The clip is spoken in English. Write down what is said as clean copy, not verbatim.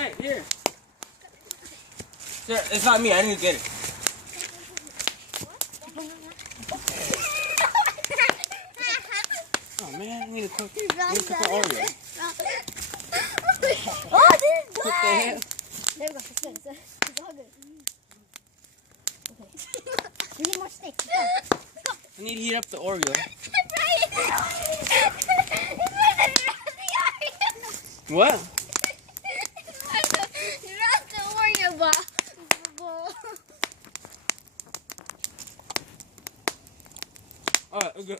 Hey, here. Sir, it's not me. I need to get it. Oh man, I need to cook. I need to cook an Oreo. Oh, this is good. What the hell? There we go. It's good. It's all good. Okay. We need more sticks. Let's go. I need to heat up the Oreo. What? Alright, okay.